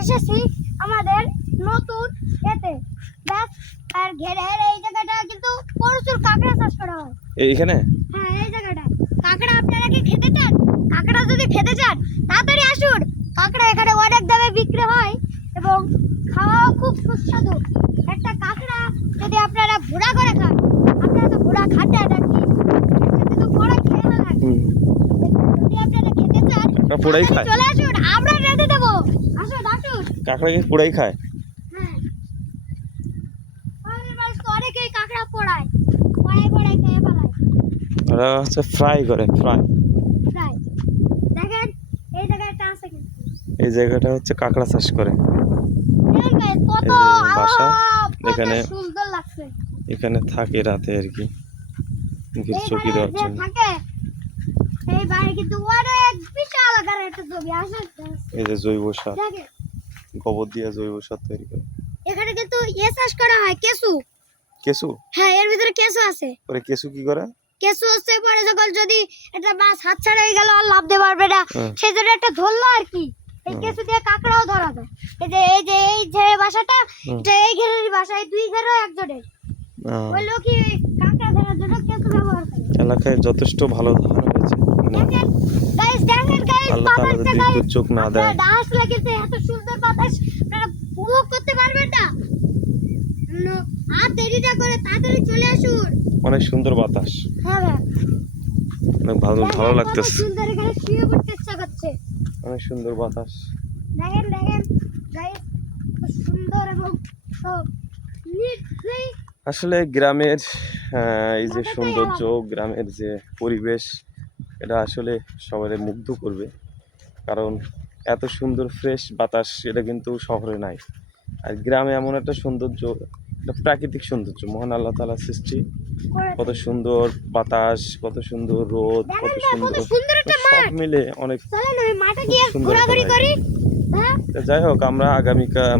এসেছি আমাদের নতুন এতে ব্যাস। আর ঘেরের এই জায়গাটা কিন্তু প্রচুর কাঁকড়া চাষ করা হয় এইখানে। হ্যাঁ এই জায়গাটা কাঁকড়া আপনারা কি খেতে চান? কাঁকড়া যদি খেতে চান তাড়াতাড়ি আসুন। কাঁকড়া এখানে অনেক দামে বিক্রি হয় এবং খাওয়াও খুব সুস্বাদু। একটা কাঁকড়া যদি আপনারা ভুনা করে খান, আপনারা তো ভুনা খাতে নাকি কিন্তু পরে খেয়ে না লাগে। যদি আপনারা খেতে চান পোড়াই খায়, চলে আসুন, আমরা রেঁধে দেবো। আসুন আসুন। কাঁকড়া কি পোড়াই খায়? হ্যাঁ আমাদের বাড়িতে তো অনেকেই কাঁকড়া পোড়ায় পোড়ায় পোড়ায় খেয়ে ফেলায়। ওরা হচ্ছে ফ্রাই করে, ফ্রাই। ফ্রাই দেখেন এই জায়গাটা আছে কিন্তু এই জায়গাটা হচ্ছে কাঁকড়া চাষ করে। দেখেন guys, কত এই যে বাসা, কত এখানে সুন্দর লাগছে। এখানে থাকে রাতে আর কি, চৌকি দেওয়ার যে জন্য। থাকে এই বাড়ি কিন্তু অনেক বিশাল আকারের একটা জমি আছে। এই যে জৈব সার, দেখেন গোবর দিয়ে জৈব সার তৈরি করে। এখানে কিন্তু চাষ করা হয় কেসু। কেঁচু? হ্যাঁ এর ভিতরে কেসু আছে। পরে কেঁচু কি করে? কেসু হচ্ছে পরে যখন যদি একটা মাছ হাতছাড়া হয়ে গেল আর লাভতে পারবে না, সেই জন্য একটা ধরলো আর কি। এই কেসু দিয়ে কাঁকড়াও ধরা যায়। এই যে বাসাটা, এটা এই ঘেরের বাসা, এই দুই ঘেরও একজনের। ওই লোকই কাঁকড়া ধরার জন্য কেসু ব্যবহার করে। এলাকায় যথেষ্ট ভালো ধান হয়েছে। দেখেন গাইস আল্লাহ তাআলা যদি দুর্যোগ না দেয়, বাতাস লাগেছে, এত সুন্দর বাতাস আপনারা উপভোগ করতে পারবেন না। আর দেরি না করে তাড়াতাড়ি চলে আসুন। অনেক সুন্দর বাতাস, হ্যাঁ ভাই অনেক ভালো ভালো লাগতেছে। সুন্দর, এখানে শুয়ে পড়তে ইচ্ছা করছে। অনেক সুন্দর বাতাস। দেখেন গাইস খুব সুন্দর এবং নির্ভয়। আসলে গ্রামের এই যে সৌন্দর্য, গ্রামের যে পরিবেশ, এটা আসলে সবাই মুগ্ধ করবে। কারণ এত সুন্দর ফ্রেশ বাতাস এটা কিন্তু শহরে নাই। আর গ্রামে এমন একটা সৌন্দর্য, একটা প্রাকৃতিক সৌন্দর্য, মহান আল্লাহ তাআলার সৃষ্টি। কত সুন্দর বাতাস, কত সুন্দর রোদ, কত সুন্দর সব মিলে অনেক সুন্দর। যাই হোক, আমরা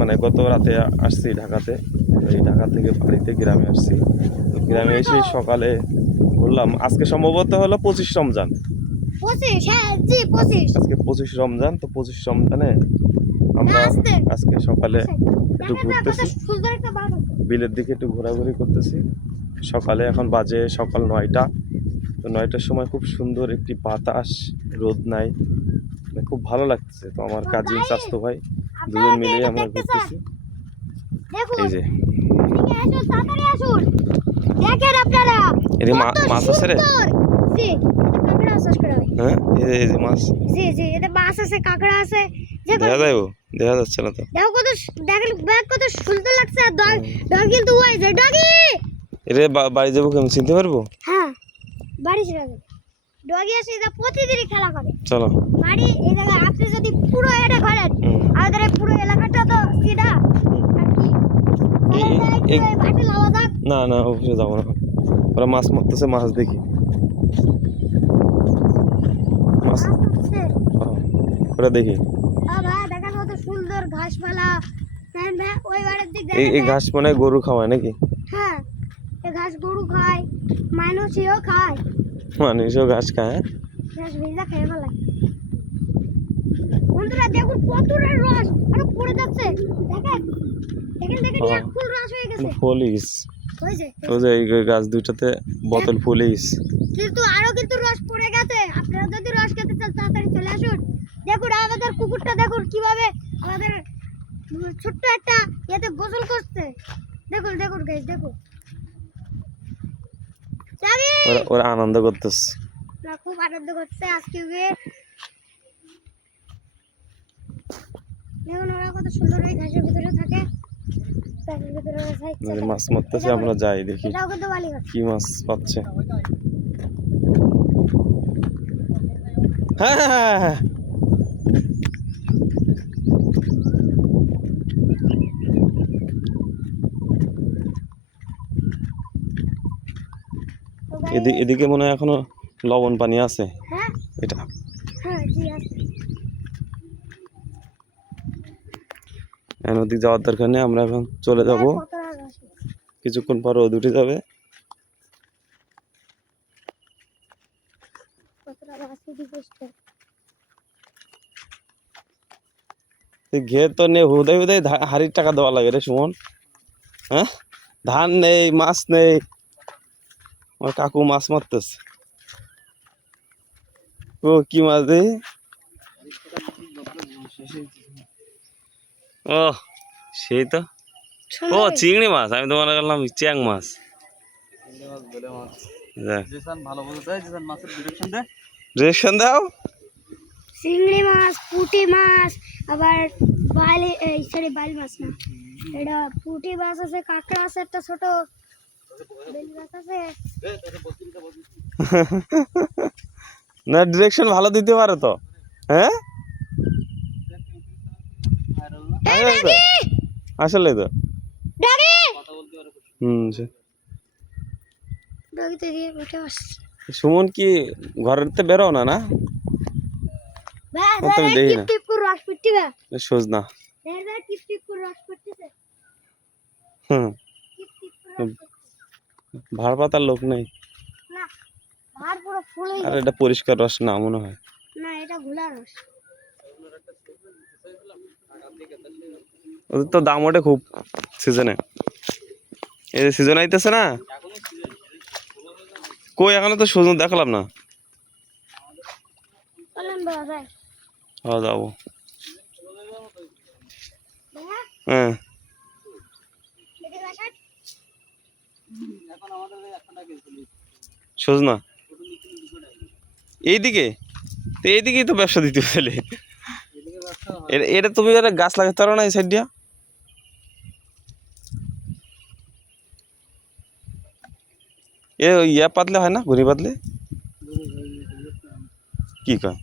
মানে গত রাতে আসছি ঢাকাতে। এই ঢাকা থেকে বাড়িতে গ্রামে আসছি। তো গ্রামে এসে সকালে বললাম, আজকে সম্ভবত হলো 25 রমজান। 25, হ্যাঁ জি 25। আজকে 25 রমজান। তো 25 রমজানে আমরা আজকে সকালে একটু ঘুরতেছি, বিলের দিকে একটু ঘোরাঘুরি করতেছি সকালে। এখন বাজে সকাল 9টা। তো 9টার সময় খুব সুন্দর একটি বাতাস, রোদ নাই, মানে খুব ভালো লাগতেছে। তো আমার কাজিন চাচতো ভাই দুজন মিলে আমরা ঘুরতেছি। এই যে তাড়াতাড়ি আসুন, দেখেন আপনারা এর মাছ আছে রে। জি কাঁকড়া চাষ করা হয়। হ্যাঁ এই যে মাছ, জি জি এতে মাছ আছে, কাঁকড়া আছে। দেখা যায়? দেখা যাচ্ছে না তো। দেখো কত, দেখেন ব্যাগ কত সুন্দর লাগছে। আর ডগ কিন্তু ওই যে ডগি। এরে বাড়ি যাবো কেমন, চিনতে পারবো? হ্যাঁ বাড়ি চলে যাবে। ডগি আছে, এটা প্রতিদিনই খেলা করে। চলো বাড়ি এই জায়গায় আপনি যদি পুরো এটা ঘরেন, আমাদের এই পুরো এলাকাটা তো সিধা আর কি। ভাটি লাওয়া যাক। না না অফিসে যাবো না, ওরা মাছ মারতেছে, মাছ দেখি। মাছ ওরা দেখি। ভাই দেখেন কত সুন্দর ঘাসপালা। ওই বাড়ির দিক এই ঘাস মানে গরু খাওয়ায় নাকি? হ্যাঁ এই ঘাস গরু খায়, মানুষও খায়। মানুষও ঘাস খায়? ঘাস ভেজা খেয়ে ফেলে। বন্ধুরা দেখুন কতটা রস আরো পড়ে যাচ্ছে। দেখেন দেখেন দেখেন এক ফুল রস হয়ে গেছে। ফুলিস হয়েছে ওই যে এই গাছ দুইটাতে বোতল ফুলিস, কিন্তু আরো কিন্তু রস পড়ে গেছে। আপনারা যদি রস খেতে চান তাড়াতাড়ি চলে আসুন। দেখুন আমাদের কুকুরটা দেখুন কিভাবে আমাদের ছোট্ট একটা এতে গোসল করছে। দেখুন দেখুন গাইস দেখুন, ওরা আনন্দ করতেছে। ওরা খুব আনন্দ করছে আজকে। দেখুন ওরা কত সুন্দর এই ঘাসের ভিতরে থাকে। মাছ মারতেছে, আমরা যাই দেখি কি মাছ পাচ্ছে। হ্যাঁ হ্যাঁ হ্যাঁ এদিকে মনে হয় এখনো লবণ পানি আছে। এটা নদী যাওয়ার দরকার নেই, আমরা এখন চলে যাব। কিছুক্ষণ পর রোদ উঠে যাবে। ঘে তো নেই, হুদাই হুদাই হাড়ির টাকা দেওয়া লাগে রে সুমন। হ্যাঁ, ধান নেই, মাছ নেই, আমার কাকু মাছ মারতেছে। ও কি মাছ দে? ও সেই তো, ও চিংড়ি মাছ, আমি তো মনে করলাম চ্যাং মাছ। ডিরেকশন দাও। চিংড়ি মাছ, পুঁটি মাছ, আবার বাইল মাছ না, এটা পুঁটি মাছ আছে, কাঁকড়া আছে একটা ছোট, বেলি মাছ আছে। না ডিরেকশন ভালো দিতে পারে তো। হ্যাঁ আসলে তো ডাকিতে দিয়ে বসে আসছি। সুমন কি ঘরের তো বেরো না না? ভাই দেখি টিপ না টিপ করে রস পড়ছে ভাই, সোজ না। ভাই টিপ টিপ করে রস পড়তেছে, হুম, টিপ টিপ করে রস পড়তেছে। ভাড় পাতার লোক নেই। না, ভার পুরো ফুল হয়ে আর গেছে। এটা পরিষ্কার রস না মনে হয়। না, এটা ঘোলা রস। ওদের তো দাম ওঠে খুব সিজনে, এই সিজন আইতেছে না। কই এখনো তো সুজন দেখলাম না। বলেন বাবা ভাই, হ্যাঁ যাবো। ভাইয়া হ্যাঁ এদিকে আসেন। সজনা এইদিকে, তো এইদিকেই তো ব্যবসা দিতে পেলে। এটা তুমি একটা গাছ লাগাতে পারো না এই সাইড দিয়া? এ ইয়া পাতলে হয় না, ঘুরি পাতলে কি কয়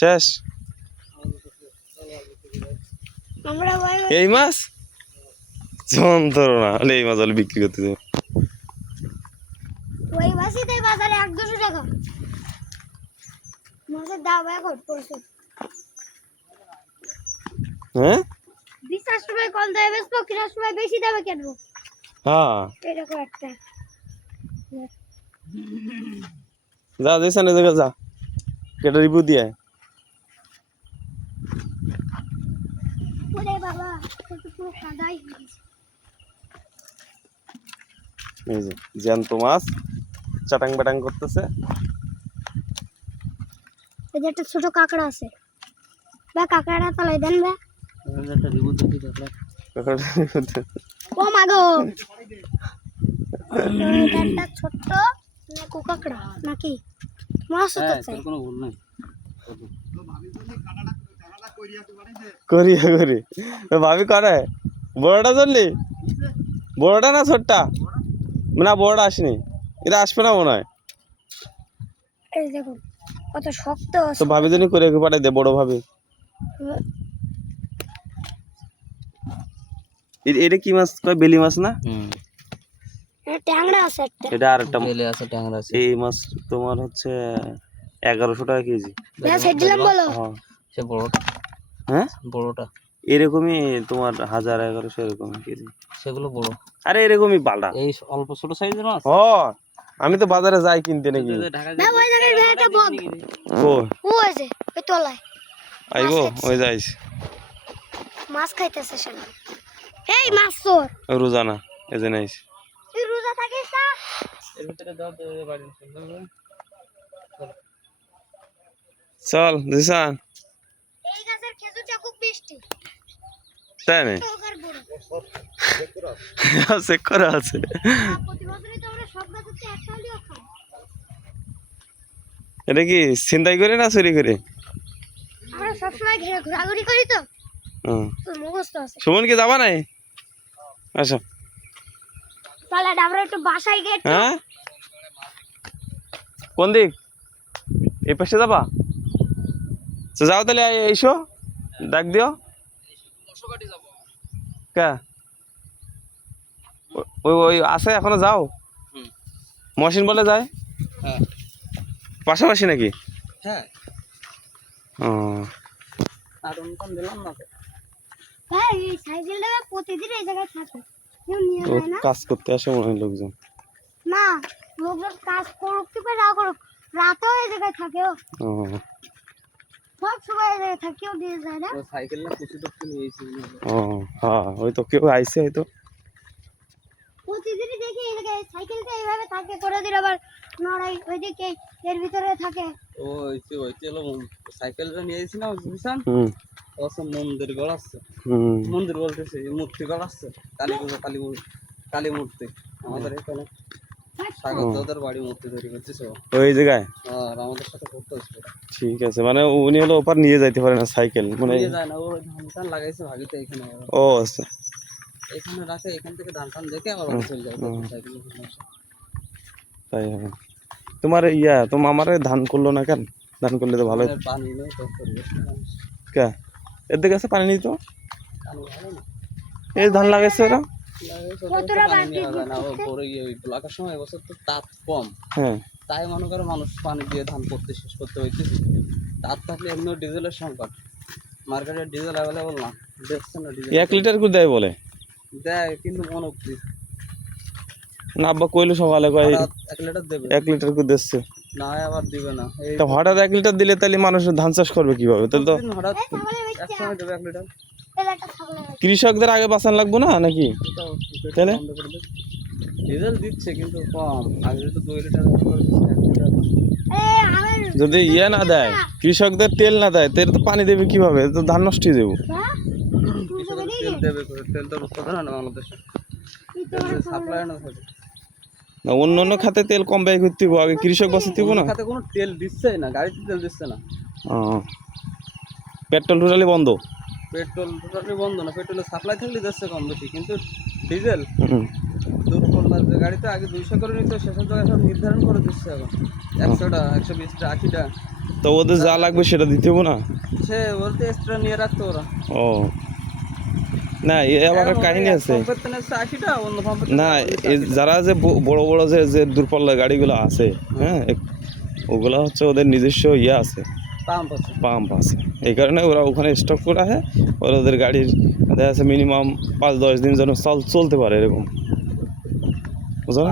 শেষ। আমরা ভাই এই মাছ যন্ত্রণা হলে এই মাছ হলে বিক্রি করতে যাবো। ওই মাছই বাজারে 1-200 টাকা মাছের দাম এখন প্রচুর। হ্যাঁ 20 টাকায় কম দামে বেচবো, কেনার সময় বেশি দামে কিনবো। হ্যাঁ এরকম একটা যা দিয়েছেন এদিকে যা, কেটে রিভিউ দিয়ে আয়। ওরে বাবা, এটা পুরো সাদাই হয়ে গেছে। এই যে জ্যান্ত মাছ চাটাং বাটাং করতেছে। এই যে একটা ছোট কাঁকড়া আছে, বা কাঁকড়াটা তলায় দেন বা। ও মা গো, এটা একটা ছোট্ট নেকো কাঁকড়া নাকি মাছ হচ্ছে। করিয়া করি ভাবি করে বড়টা চললি, বড়টা না ছোটটা? না বড়টা আসেনি, এটা আসবে না মনে হয়। এই দেখুন কত শক্ত। তো ভাবি জানি করে পাঠাই দে, বড় ভাবি। এটা কি মাছ কয়, বেলি মাছ না? ট্যাংরা আছে একটা, এটা আর একটা বেলি আছে, ট্যাংরা আছে। এই মাছ তোমার হচ্ছে 1100 টাকা কেজি। সাইড দিলাম বলো। সে বড়টা, হ্যাঁ বড়টা এরকমই তোমার 1000-1100 এরকম কেজি। সেগুলো বড়, আরে এরকমই বালটা, এই অল্প ছোট সাইজের মাছ। ও আমি তো বাজারে যাই কিনতে নাকি। না ওই জায়গায় একটা বগ, ও ও আছে ওই তলায় আইবো, ওই যাইস মাছ খাইতেছে সে। এই মাছ চোর রোজানা এই যে নাইস। তুই রোজা থাকিস না? এর ভিতরে দাও তো বাড়ি চল দিশান। এই গাছের খেজুরটা খুব মিষ্টি। তাই না? চেক করা আছে। প্রতি বছরই তো আমরা সব গাছের একটা হলেও খাই। এটা কি ছিনতাই করে না চুরি করে? আমরা সবসময় ঘোরাঘুরি করি তো, তো মুখস্থ আছে। সুমন কি যাবা নাই? আচ্ছা তাহলে আমরা একটু বাসায় গিয়ে হ্যাঁ কোন দিক, এই পাশে যাবা? তো যাও তাহলে এইসো, ডাক দিও। কে ওই ওই আছে এখনো যাও? মহসিন বলে যায় পাশাপাশি নাকি? হ্যাঁ ও হ্যাঁ, এই সাইকেলটা প্রতিদিন এই জায়গায় থাকে, কেউ নিয়ে ও যায় না। কাজ করতে আসে মনে হয় লোকজন। না, লোকজন কাজ করুক কি না করুক, রাতেও এই জায়গায় থাকে। ও ও সব সময় কেউ দিয়ে যায় না। সাইকেল না কুচি তো নিয়েছি। ও হ্যাঁ, ওই তো কেউ আইসে হয়তো। প্রতিদিনই দেখি এদিকে সাইকেলটা এইভাবে থাকে, কোনোদিন আবার নড়াই ওইদিকে এর ভিতরে থাকে। ও ওই চলো সাইকেলটা নিয়েছি না বিশান। অবশ্য মন্দির গড়াচ্ছে, মন্দির বলতেছে মূর্তি গড়াচ্ছে, কালী মূর্তি আমাদের এখানে স্বাগতদার বাড়ি মূর্তি তৈরি করতেছে ওই জায়গায়। আর আমাদের সাথে করতে হচ্ছে। ঠিক আছে, মানে উনি হলো ওপার নিয়ে যাইতে পারে না সাইকেল, মানে নিয়ে যায় না, ও ধান টান লাগাইছে ভাগিতে এখানে। ও আচ্ছা, এখানে রাখে, এখান থেকে ধান টান দেখে আবার চলে যায় সাইকেল। তাই হবে। তোমার তো মামারে ধান করলো না কেন? ধান করলে তো ভালো। পানি নেই তো, কে এর দিকে আছে পানি নেই তো? পানি ভালো না, এই ধান লাগাইছে ওরা। লাগার সময় এবছর তো তাপ কম, হ্যাঁ তাই মনে করো মানুষ পানি দিয়ে ধান করতে শেষ করতে হইতেছে। তাপ থাকলে এমনিও ডিজেলের সংকট, মার্কেটে ডিজেল অ্যাভেলেবল না, দেখছে না ডিজেল 1 লিটার করে দেয় বলে, দেয় কিন্তু মনে না আব্বা কইলো সকালে কয় 1 লিটার দেবে, 1 লিটার করে দিচ্ছে না আবার দিবে না। এই তো হঠাৎ 1 লিটার দিলে তাহলে মানুষ ধান চাষ করবে কিভাবে? তাহলে তো হঠাৎ একসময় দেবে 1 লিটার। কৃষকদের আগে বাঁচান লাগবো না নাকি? তাহলে ডিজেল দিচ্ছে কিন্তু কম, আগে তো 2 লিটার যদি না দেয়, কৃষকদের তেল না দেয়, তাহলে তো পানি দেবে কিভাবে? তো ধান নষ্ট হয়ে যাবো। তেল দেবে, তেল তো উৎপাদন হয় না বাংলাদেশে, সাপ্লাই না থাকে না, অন্য খাতে তেল কম ব্যয় করতে হবে, আগে কৃষক বাঁচাতে হবে না। খাতে কোনো তেল দিচ্ছে না, গাড়িতে তেল দিচ্ছে না। পেট্রোল টোটালি বন্ধ। পেট্রোল টোটালি বন্ধ না, পেট্রোলের সাপ্লাই থাকলে যাচ্ছে কম বেশি, কিন্তু ডিজেল দুর্বলার যে গাড়িতে আগে 200 করে নিত, শেষের জায়গায় সব নির্ধারণ করে দিচ্ছে এখন 100টা 120টা 80টা। তো ওদের যা লাগবে সেটা দিতে হবে না, সে বলতে এক্সট্রা নিয়ে রাখতো ওরা। ও না, আবার কাহিনী আছে 80টা, অন্য না, যারা যে বড় বড় যে দূরপাল্লার গাড়িগুলো আছে, হ্যাঁ ওগুলা হচ্ছে ওদের নিজস্ব আছে, পাম্প আছে, এই কারণে ওরা ওখানে স্টক করে রাখে। ওদের গাড়ির দেখা যাচ্ছে মিনিমাম 5-10 দিন যেন চলতে পারে এরকম, বুঝলো?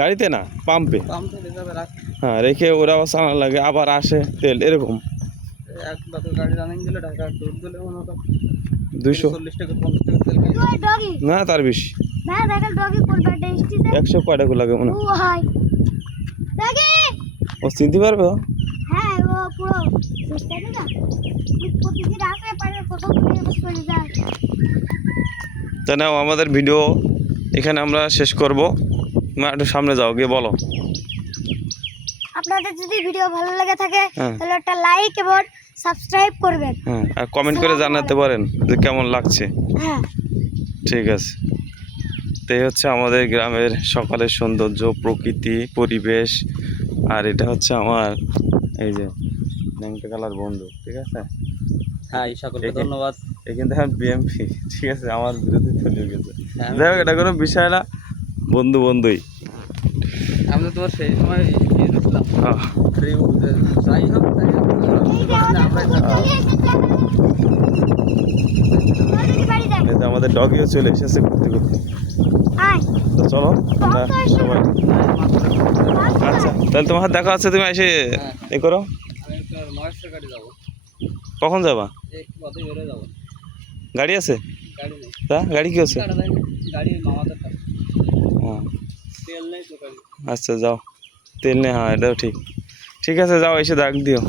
গাড়িতে না, পাম্পে হ্যাঁ রেখে ওরা চালানো লাগে, আবার আসে তেল এরকম। 240 টাকা 50 টাকা তেল না, তার বেশি 100 কয় টাকা লাগে মনে হয়। ও চিনতে পারবে? তা নাও, আমাদের ভিডিও এখানে আমরা শেষ করব। মা একটু সামনে যাও, গিয়ে বলো। আপনাদের যদি ভিডিও ভালো লাগে থাকে তাহলে একটা লাইক এবং সাবস্ক্রাইব করবেন, হ্যাঁ, আর কমেন্ট করে জানাতে পারেন যে কেমন লাগছে। হ্যাঁ ঠিক আছে। তো এই হচ্ছে আমাদের গ্রামের সকালের সৌন্দর্য, প্রকৃতি, পরিবেশ। আর এটা হচ্ছে আমার এই যে ন্যাংটা কালার বন্ধু, ঠিক আছে? হ্যাঁ, সকলকে ধন্যবাদ। কিন্তু হ্যাঁ বিএমপি, ঠিক আছে, আমার বিরোধী চলে গেছে। যাই হোক, এটা কোনো বিষয় না, বন্ধুই। আমি তো তোমার সেই সময় দেখলাম, আমাদের ডগিও চলে এসেছে ঘুরতে ঘুরতে। তো চলো সবাই, আচ্ছা তাহলে তোমার দেখা হচ্ছে, তুমি এসে এ করো। কখন যাবা? গাড়ি আছে? তা গাড়ি কি আছে? আচ্ছা যাও, তেল নেই, হ্যাঁ এটাও ঠিক আছে, যাও এসে ডাক দিও।